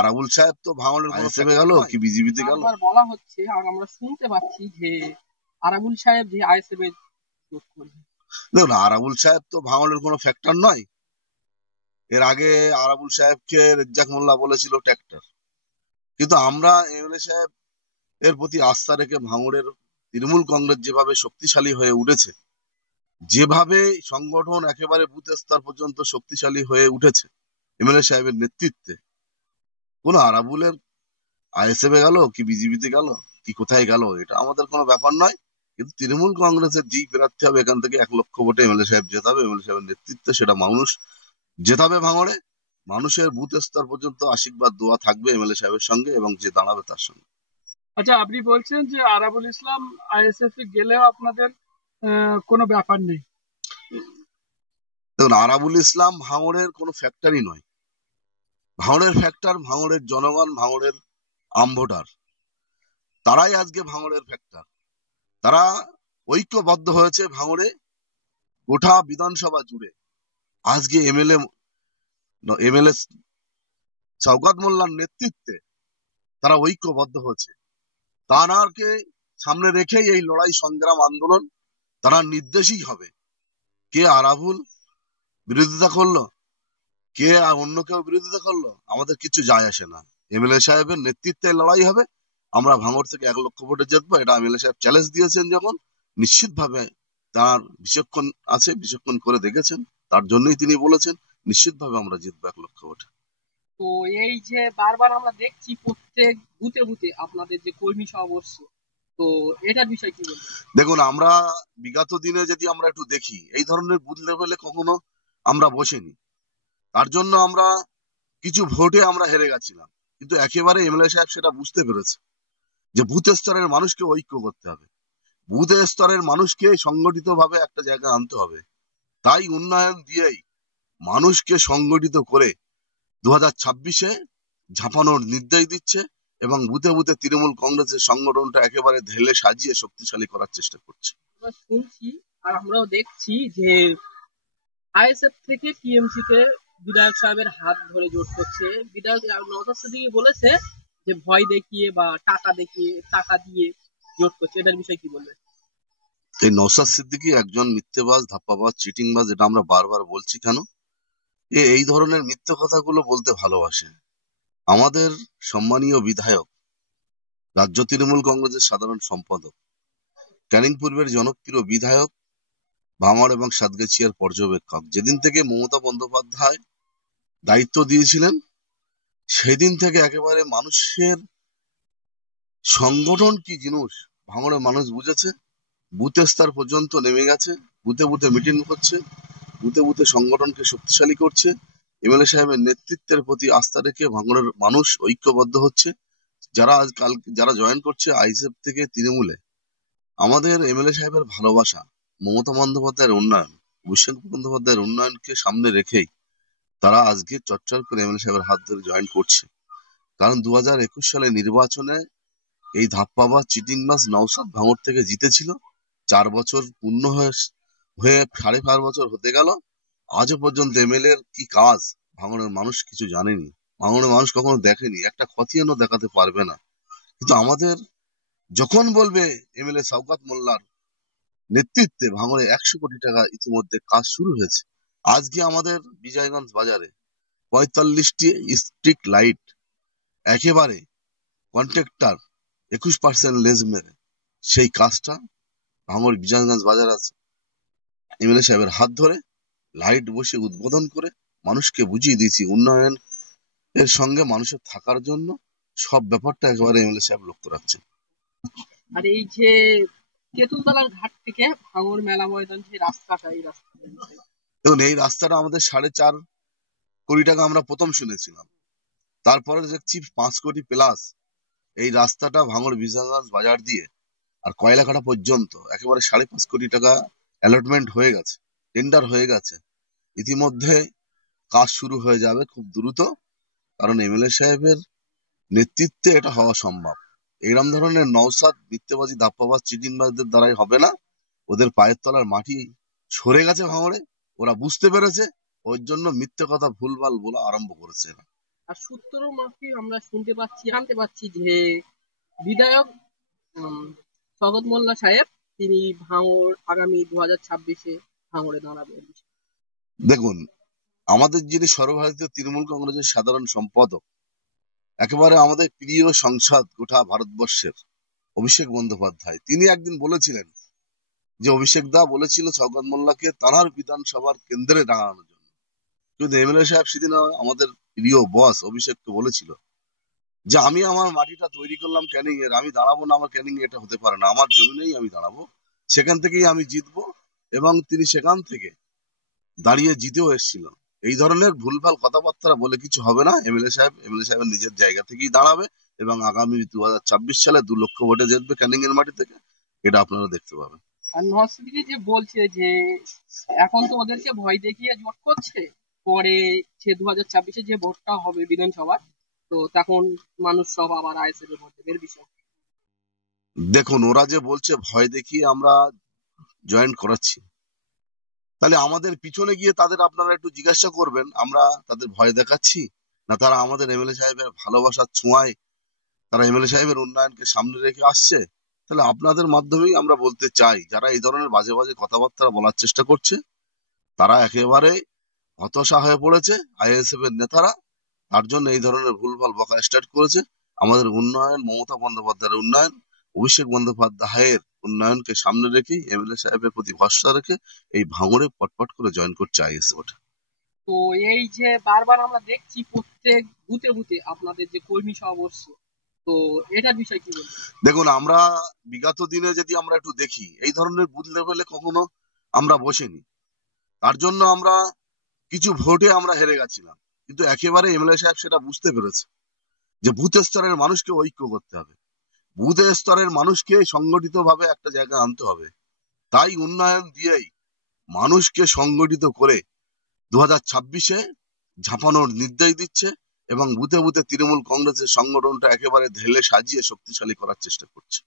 আরাবুল সাহেব তো ভাঙড়ের কোনো আইএসএফে গেল গেল কি বিজেপিতে গেল? বারবার বলা হচ্ছে আর আমরা শুনতে পাচ্ছি যে আরাবুল সাহেব যে আইএসএফ এ যোগ করবে। দেখুন, আরাবুল সাহেব তো ভাঙড়ের কোনো ফ্যাক্টর নয়। এর আগে আরাবুল সাহেবকে রেজ্জাক মোল্লা বলেছিল ট্র্যাক্টর। কিন্তু আমরা এমএলএ সাহেব এর প্রতি আস্থা রেখে ভাঙড়ের তৃণমূল কংগ্রেস যেভাবে শক্তিশালী হয়ে উঠেছে, যেভাবে সংগঠন একেবারে বুথ স্তর পর্যন্ত শক্তিশালী হয়ে উঠেছে এমএলএ সাহেবের নেতৃত্বে, কোন আরাবুলের আইএসএফ এ গেল কি বিজেপিতে গেল কি কোথায় গেল এটা আমাদের কোনো ব্যাপার নয়। কিন্তু তৃণমূল কংগ্রেসের যেই প্রার্থী হবে এখান থেকে 1 লক্ষ ভোটে এমএলএ সাহেব জেতাবে, এমএলএ সাহেবের নেতৃত্বে সেটা মানুষ জেতাবে ভাঙড়ে। মানুষের বুথ স্তর পর্যন্ত আশীর্বাদ দোয়া থাকবে এমএলএ সাহেবের সঙ্গে এবং যে দাঁড়াবে তার সঙ্গে। আচ্ছা, আপনি বলছেন যে আরাবুল ইসলাম আইএসএফ এ গেলেও আপনাদের কোনো ব্যাপার নেই। দেখুন, আরাবুল ইসলাম ভাঙড়ের কোনো ফ্যাক্টরি নয়। ভাঙড়ের ফ্যাক্টর ভাঙড়ের জনগণ, ভাঙড়ের আম ভোটার, তারাই আজকে ভাঙড়ের ফ্যাক্টর। তারা ঐক্যবদ্ধ হয়েছে ভাঙড়ে গোটা বিধানসভা জুড়ে। আজকে এমএলএ শওকত মোল্লার নেতৃত্বে তারা ঐক্যবদ্ধ হয়েছে। তারাকে সামনে রেখেই এই লড়াই সংগ্রাম আন্দোলন তারা নির্দেশই হবে। কে আরাবুল বিরোধিতা করলো, কে আর অন্য কেউ বিরোধিতা করলো, আমাদের কিছু যায় আসে না। এমএলএ সাহেবের নেতৃত্বে লড়াই হবে। আমরা ভাঙড় থেকে 1 লক্ষ ভোটে জিতবো, এটা এমএলএ সাহেব চ্যালেঞ্জ দিয়েছেন যখন, নিশ্চিত ভাবে তার বিচক্ষণ আছে, বিচক্ষণ করে দেখেছেন, তার জন্যই তিনি বলেছেন নিশ্চিত ভাবে আমরা জিতবো 1 লক্ষ ভোটে। তো এই যে বারবার আমরা দেখছি প্রত্যেক বুথে বুথে আপনাদের যে কর্মী সভা বসছে, তো এটার বিষয় কি বলবেন? দেখুন, আমরা বিগত দিনে যদি আমরা একটু দেখি, এই ধরনের বুথ লেভেলে কখনো আমরা বসিনি। তার জন্য আমরা কিছু ভোটে আমরা হেরে গেছিলাম। কিন্তু একেবারে এমএলএ সাহেব সেটা বুঝতে পেরেছে যে বুথ স্তরের মানুষকে ঐক্য করতে হবে, বুথ স্তরের মানুষকে সংগঠিত ভাবে একটা জায়গায় আনতে হবে। তাই উন্নয়ন দিয়েই মানুষকে সংগঠিত করে 2026-এ ঝাঁপানোর নির্দেশ দিচ্ছে এবং বুথে বুথে তৃণমূল কংগ্রেসের সংগঠনটা একেবারে ঢেলে সাজিয়ে শক্তিশালী করার চেষ্টা করছে। আমরা শুনছি আর আমরাও দেখছি যে আইএসএফ থেকে টিএমসি তে বিধায়ক সাহেবের হাত ধরে জোট করছে। বিধায়ক নওশাদ সিদ্দিকী বলেছে যে ভয় দেখিয়ে বা টাকা দেখিয়ে, টাকা দিয়ে জোট করছে। এটার বিষয় কি বলবেন? এই নওশাদ সিদ্দিকী একজন মিথ্যেবাজ, ধাপ্পাবাজ, চিটিংবাজ। এটা আমরা বারবার বলছি কেন, এই ধরনের মিথ্যে কথাগুলো বলতে ভালোবাসে। আমাদের সম্মানীয় বিধায়ক, রাজ্য তৃণমূল কংগ্রেসের সাধারণ সম্পাদক, ক্যানিং পূর্বের জনপ্রিয় বিধায়ক, ভাঙড় এবং সাতগাছিয়ার পর্যবেক্ষক, যেদিন থেকে মমতা বন্দ্যোপাধ্যায় দায়িত্ব দিয়েছিলেন সেদিন থেকে একেবারে মানুষের সংগঠন কি জিনিস ভাঙড়ের মানুষ বুঝেছে। বুথ স্তর পর্যন্ত নেমে গেছে, বুথে বুথে মিটিং করছে, বুথে বুথে সংগঠনকে শক্তিশালী করছে। এমএলএ সাহেবের নেতৃত্বের প্রতি আস্থা রেখে ভাঙড়ের মানুষ ঐক্যবদ্ধ হচ্ছে। যারা জয়েন করছে আইএসএফ থেকে তৃণমূলে, আমাদের এমএলএ সাহেবের ভালোবাসা, মমতা বন্দ্যোপাধ্যায়ের উন্নয়ন, অভিষেক বন্দ্যোপাধ্যায়ের উন্নয়নকে সামনে রেখেই তারা আজকে চটচট করে এমএলএ সাহেবের হাত ধরে জয়েন করছে। কারণ 2021 সালে নির্বাচনে এই ধাপ্পাবাজ, চিটিংবাজ নওশাদ ভাঙড় থেকে জিতেছিল। 4 বছর পূর্ণ হয়ে 4.5 বছর হতে গেল, আজও পর্যন্ত এমএলএ এর কি কাজ ভাঙড়ের মানুষ কিছু জানেনি, ভাঙড়ের মানুষ কখনো দেখেনি, একটা খতিয়ানও দেখাতে পারবে না। কিন্তু আমাদের যখন বলবে এমএলএ শওকত মোল্লার নেতৃত্বে ভাঙড়ে 100 কোটি টাকা ইতিমধ্যে কাজ শুরু হয়েছে। আজকে আমাদের বিজয়গঞ্জ বাজারে 45টি স্ট্রিট লাইট একেবারে কন্ট্রাক্টর 21% লেজ মেরে সেই কাজটা ভাঙড় বিজয়গঞ্জ বাজার আছে এমএলএ সাহেবের হাত ধরে লাইট বসে উদ্বোধন করে মানুষকে বুঝিয়ে দিয়েছি উন্নয়ন এর সঙ্গে মানুষের থাকার জন্য সব ব্যাপারটা একেবারে এমএলএ সাহেব লক্ষ্য রাখছেন। আর এই যে তেঁতুলতলার ঘাট থেকে ভাঙড় মেলা ময়দান যে রাস্তাটা, এই রাস্তাটা দেখুন, এই রাস্তাটা আমাদের 4.5 কোটি টাকা আমরা প্রথম শুনেছিলাম, তারপরে দেখছি 5 কোটি প্লাস। এই রাস্তাটা ভাঙড় বিজয়গঞ্জ বাজার দিয়ে আর কয়লাকাটা পর্যন্ত একেবারে 5.5 কোটি টাকা অ্যালটমেন্ট হয়ে গেছে, টেন্ডার হয়ে গেছে। ইতিমধ্যে কাজ শুরু হয়ে যাবে খুব দ্রুত, কারণ এমএলএ সাহেবের নেতৃত্বে এটা হওয়া সম্ভব। এইরকম ধরনের নওশাদ, মিথ্যেবাজি, ধাপ্পাবাজ, চিটিংবাজদের দ্বারাই হবে না। ওদের পায়ের তলার মাটি সরে গেছে ভাঙড়ে, ওরা বুঝতে পেরেছে, ওর জন্য মিথ্যে কথা ভুলভাল বলা আরম্ভ করেছে এরা। আর সূত্র মাফিক আমরা জানতে পাচ্ছি যে বিধায়ক শওকত মোল্লা সাহেব তিনি আগামী 2026-এ ভাঙড়ে দাঁড়াবেন। দেখুন, আমাদের যিনি সর্বভারতীয় তৃণমূল কংগ্রেসের সাধারণ সম্পাদক, একেবারে আমাদের প্রিয় সংসদ গোটা ভারতবর্ষের অভিষেক বন্দ্যোপাধ্যায়, তিনি একদিন বলেছিলেন যে অভিষেক দা বলেছিল শওকত মোল্লাকে তাঁর বিধানসভার কেন্দ্রে দাঁড়ানোর জন্য। কিন্তু এমএলএ সাহেব সেদিন আমাদের প্রিয় বস অভিষেককে বলেছিল যে আমি আমার মাটিটা তৈরি করলাম ক্যানিং এর, আমি দাঁড়াবো না, আমার ক্যানিং এটা হতে পারে না, আমার জমিনেই আমি দাঁড়াবো, সেখান থেকেই আমি জিতবো। এবং তিনি সেখান থেকে দাঁড়িয়ে জিতেও এসেছিল। এই ধরনের ভুলভাল কথাবার্তা বলে কিছু হবে না। এমএলএ সাহেবের নিজের জায়গা থেকেই দাঁড়াবে এবং আগামী 2026 সালে 2 লক্ষ ভোটে জিতবে ক্যানিং এর মাটি থেকে, এটা আপনারা দেখতে পাবেন। আর নওয়াজ সিদ্দিকী যে বলছে যে এখন তো ওদেরকে ভয় দেখিয়ে জোট করছে, পরে সে 2026-এ যে ভোটটা হবে বিধানসভার, তো তখন মানুষ সব আবার আইএসএফ এর ভোট দেবে, এর বিষয়। দেখুন, ওরা যে বলছে ভয় দেখিয়ে আমরা জয়েন করাচ্ছি, তাহলে আমাদের পিছনে গিয়ে তাদের আপনারা একটু জিজ্ঞাসা করবেন আমরা তাদের ভয় দেখাচ্ছি, না তারা আমাদের এমএলএ সাহেবের ভালোবাসার ছোঁয়ায় তারা এমএলএ সাহেবের উন্নয়নকে সামনে রেখে আসছে। তাহলে আপনাদের মাধ্যমেই আমরা বলতে চাই, যারা এই ধরনের বাজে বাজে কথাবার্তা বলার চেষ্টা করছে তারা একেবারে হতাশা হয়ে পড়েছে। আইএসএফ এর নেতারা তার জন্য এই ধরনের ভুলভাল বকা স্টার্ট করেছে। আমাদের উন্নয়ন, মমতা বন্দ্যোপাধ্যায়ের উন্নয়ন, অভিষেক বন্দ্যোপাধ্যায়ের উন্নয়নকে সামনে রেখে এমএলএ সাহেবের প্রতি ভরসা রেখে এই ভাঙড়ে পটপট করে জয়েন করছে আইএসএফ। তো এই যে বারবার আমরা দেখছি প্রত্যেক বুথে বুথে আপনাদের যে কর্মী সভা বসছে, তো এটার বিষয় কি বলবেন? দেখুন, আমরা বিগত দিনে যদি আমরা একটু দেখি, এই ধরনের বুথ লেভেলে কখনো আমরা বসিনি। তার জন্য আমরা কিছু ভোটে আমরা হেরে গেছিলাম, কিন্তু একেবারে এমএলএ সাহেব সেটা বুঝতে পেরেছে যে বুথ স্তরের মানুষকে ঐক্য করতে হবে, বুথ স্তরের মানুষকে সংগঠিত ভাবে একটা জায়গায় আনতে হবে। তাই উন্নয়ন দিয়েই মানুষকে সংগঠিত করে 2026-এ ঝাঁপানোর নির্দেশ দিচ্ছে এবং বুথে বুথে তৃণমূল কংগ্রেসের সংগঠনটা একেবারে ঢেলে সাজিয়ে শক্তিশালী করার চেষ্টা করছে।